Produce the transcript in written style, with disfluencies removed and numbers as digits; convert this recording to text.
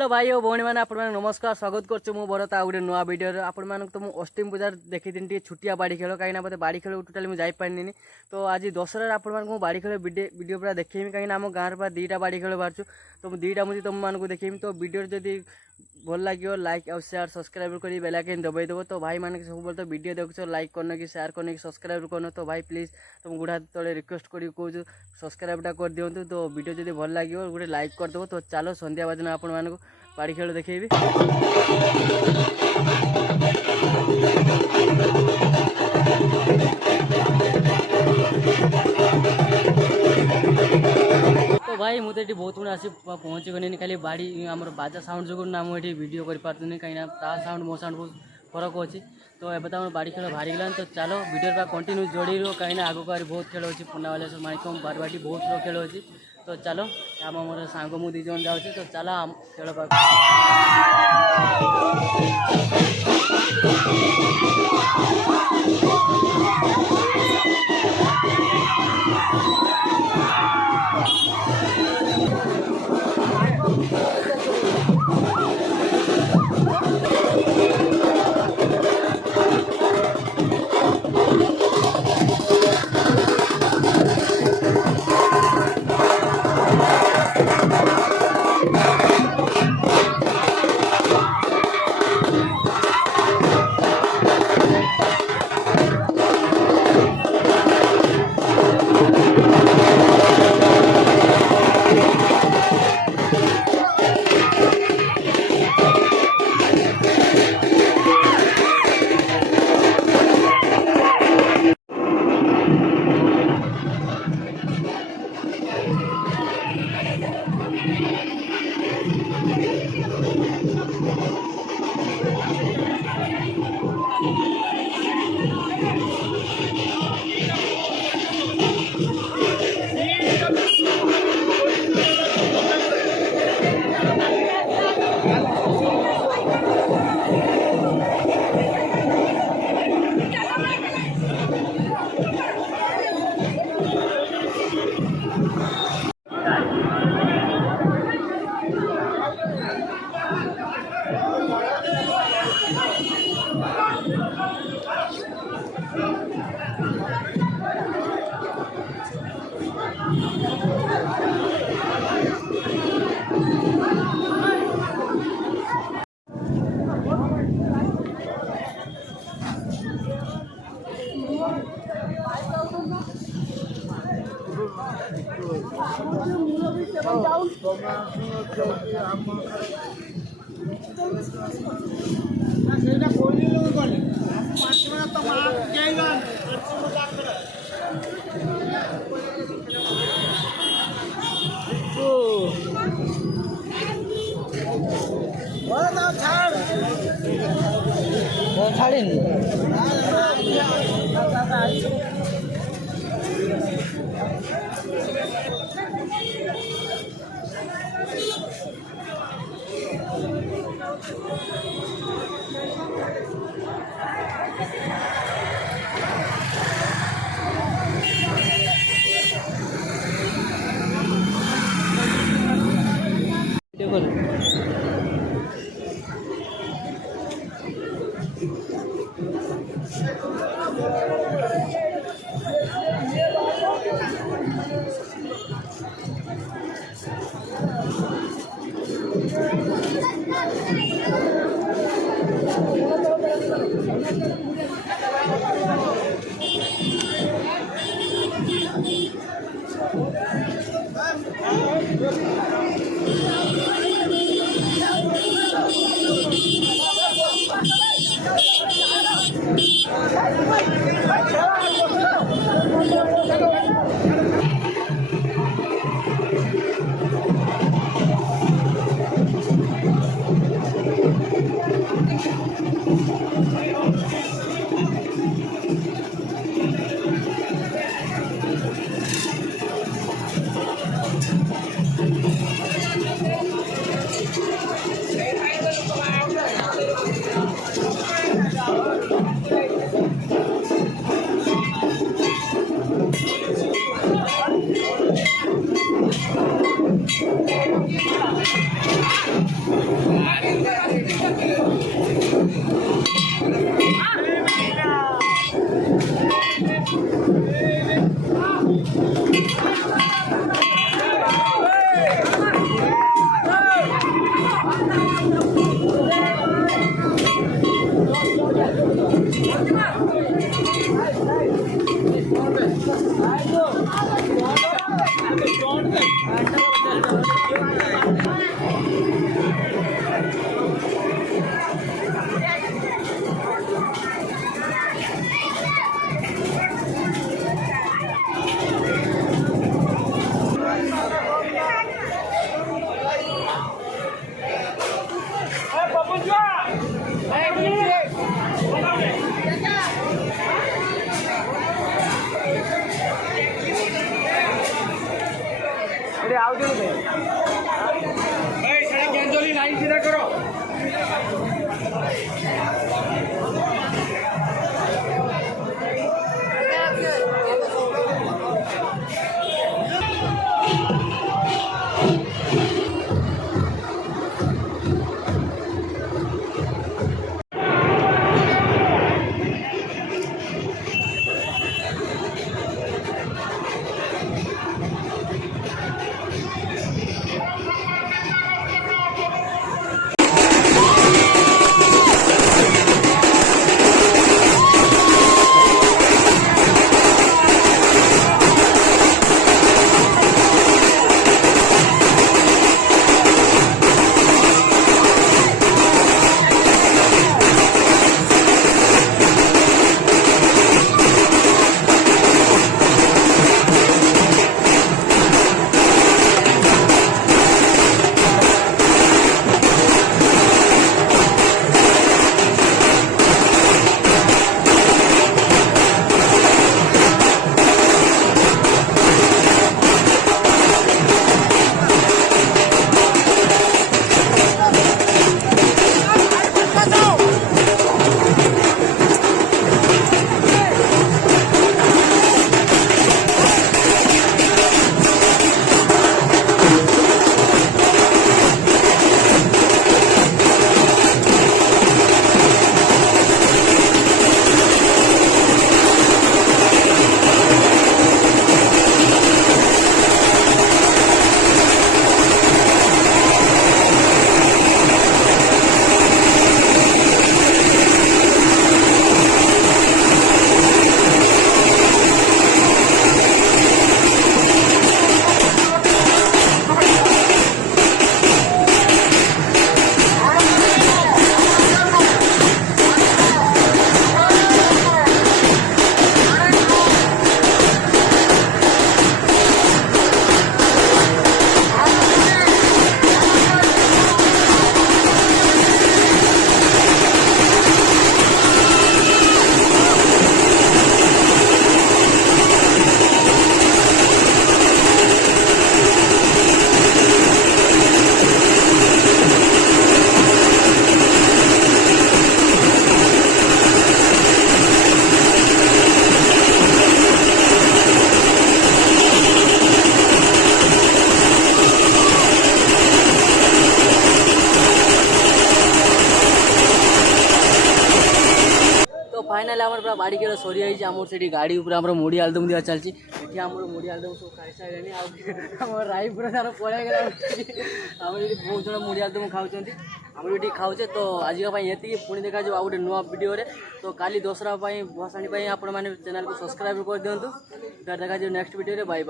Hello भाई और भौणी मैंने नमस्कार स्वागत कर भरत आ गए नुआ भिडियो आपण तो मुझे अष्टमी पूजा देखी टी छुटिया बाड़ी खेल कहीं मत बाड़ी खेल टोटाली मुझे जापारे तो आज दशहरा आपण बाड़ी खेल वीडियो पूरा देखेमी कहीं आम गाँव पूरा दुईटा बाड़ी खेल बाहर तो दुईटा मुझे तुम मानक देखेमी तो वीडियो जदि भल लगे लाइक और शेयर सब्सक्राइब कर बेल आइकन दबाई देव तो भाई मैंने सब तो वीडियो देखो लाइक करना कि शेयर करना कि सब्सक्राइब करना तो भाई प्लीज तुम गुड़ा तले रिक्वेस्ट कर कौन सब्सक्राइबटा कर दिंतु तो वीडियो जब भल लगे गोटे लाइक करदेव तो चलो संध्या बाजन आपण मानक बाड़ी खेल देखेबी। तो भाई मुझे ये बहुत गुण आसी पहुँची गनी खाली बाड़ी आम बाजा साउंड जो ना मुझे वीडियो कर पार्टी कहीं साउंड मो साउंड बहुत फरक अच्छी तो ये तो बाड़ी खेल बाहरी गलान तो चलो वीडियो का कंटिन्यू जोड़ी रो कहीं आगे को बहुत खेल अच्छी पुना वाले सब माइकम बारबाटी बहुत लोग खेल अच्छी तो चलो आम मोर सांग मु दी जन जाऊँ तो चलो आम खेल छाड़ी फाइनाली आम पूरा बाड़ी खेल सरी जाइए आम से गाड़ी पूरा मुड़ी आलुदम दिया चलती ये आम मुड़ी आलुदम सब खाई सारे राई पूरा तार पड़े गला आम बहुत जन मुड़ी आलुदम खाऊँ आम ये खाऊे तो आजकल ये पुणी देखा जो गोटे नुआ वीडियो तो काली दशहरा भसाणी आप चैनल को सब्सक्राइब कर दिंतु देखा नेक्स्ट वीडियो बाय बाय।